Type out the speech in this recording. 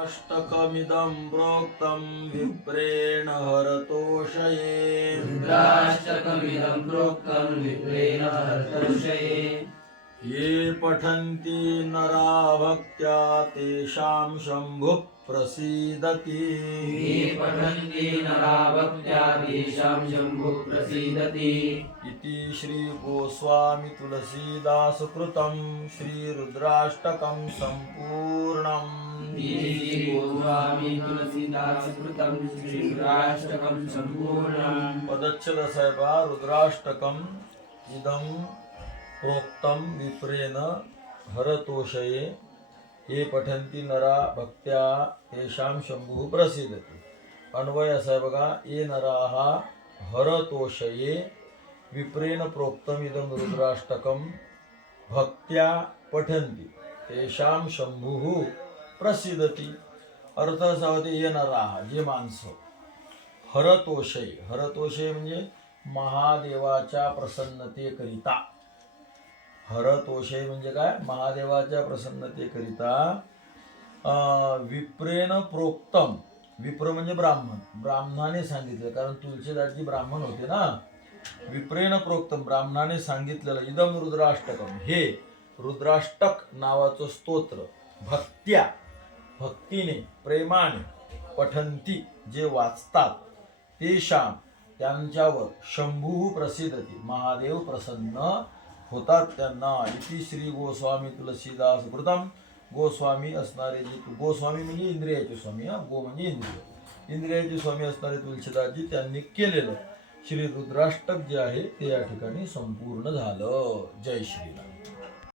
अष्टकमिदं प्रोक्तं विप्रेण हरतोषये। रुद्राष्टकमिदं प्रोक्तं विप्रेण हरतोषये। ये पठन्ति नरा भक्त्या तेषां शम्भुः प्रसीदति। ये पठन्ति नरा भक्त्या तेषां शम्भुः प्रसीदति। इति श्री गोस्वामी तुलसीदास कृतं श्री रुद्राष्टकं सम्पूर्णम्। श्री गोस्वामी तुलसीदास कृतं श्री रुद्राष्टकं सम्पूर्णम्। पदच्छेद साहेबा रुद्राष्टकम् इदं प्रोक्तं विप्रेण हरतोषये। ये पठन्ति नरा भक्त्या तेषां शंभुः प्रसीदति। अन्वय असा आहे बघा, ये नराः हरतोषये विप्रेण प्रोक्तम इदं रुद्राष्टकं भक्त्या पठन्ति तेषां शंभुः प्रसीदति। अर्थ असा होते, ये नराः जे माणसं हरतोषये, हरतोषये म्हणजे महादेवाच्या प्रसन्नतेकरिता। हरतोषये म्हणजे काय, महादेवाच्या प्रसन्नतेकरिता विप्रेण प्रोक्तम, विप्र म्हणजे ब्राह्मण, ब्राह्मणाने सांगितलं, कारण तुलसीदासजी ब्राह्मण होते ना। विप्रेण प्रोक्तम ब्राह्मणाने सांगितलेलं इदम रुद्राष्टकम, हे रुद्राष्टक नावाचं स्तोत्र भक्त्या, भक्तीने प्रेमाने, पठंती जे वाचतात, तेषां त्यांच्यावर शंभू प्रसिद्धती महादेव प्रसन्न होतात त्यांना। इति श्री गोस्वामी तुलसीदास कृतम, गोस्वामी असणारे जे, गोस्वामी म्हणजे इंद्रियाचे स्वामी, गो म्हणजे इंद्रिय, इंद्रियाचे स्वामी असणारे तुलसीदासजी त्यांनी केलेलं श्री रुद्राष्टक जे आहे ते या ठिकाणी संपूर्ण झालं। जय श्रीराम।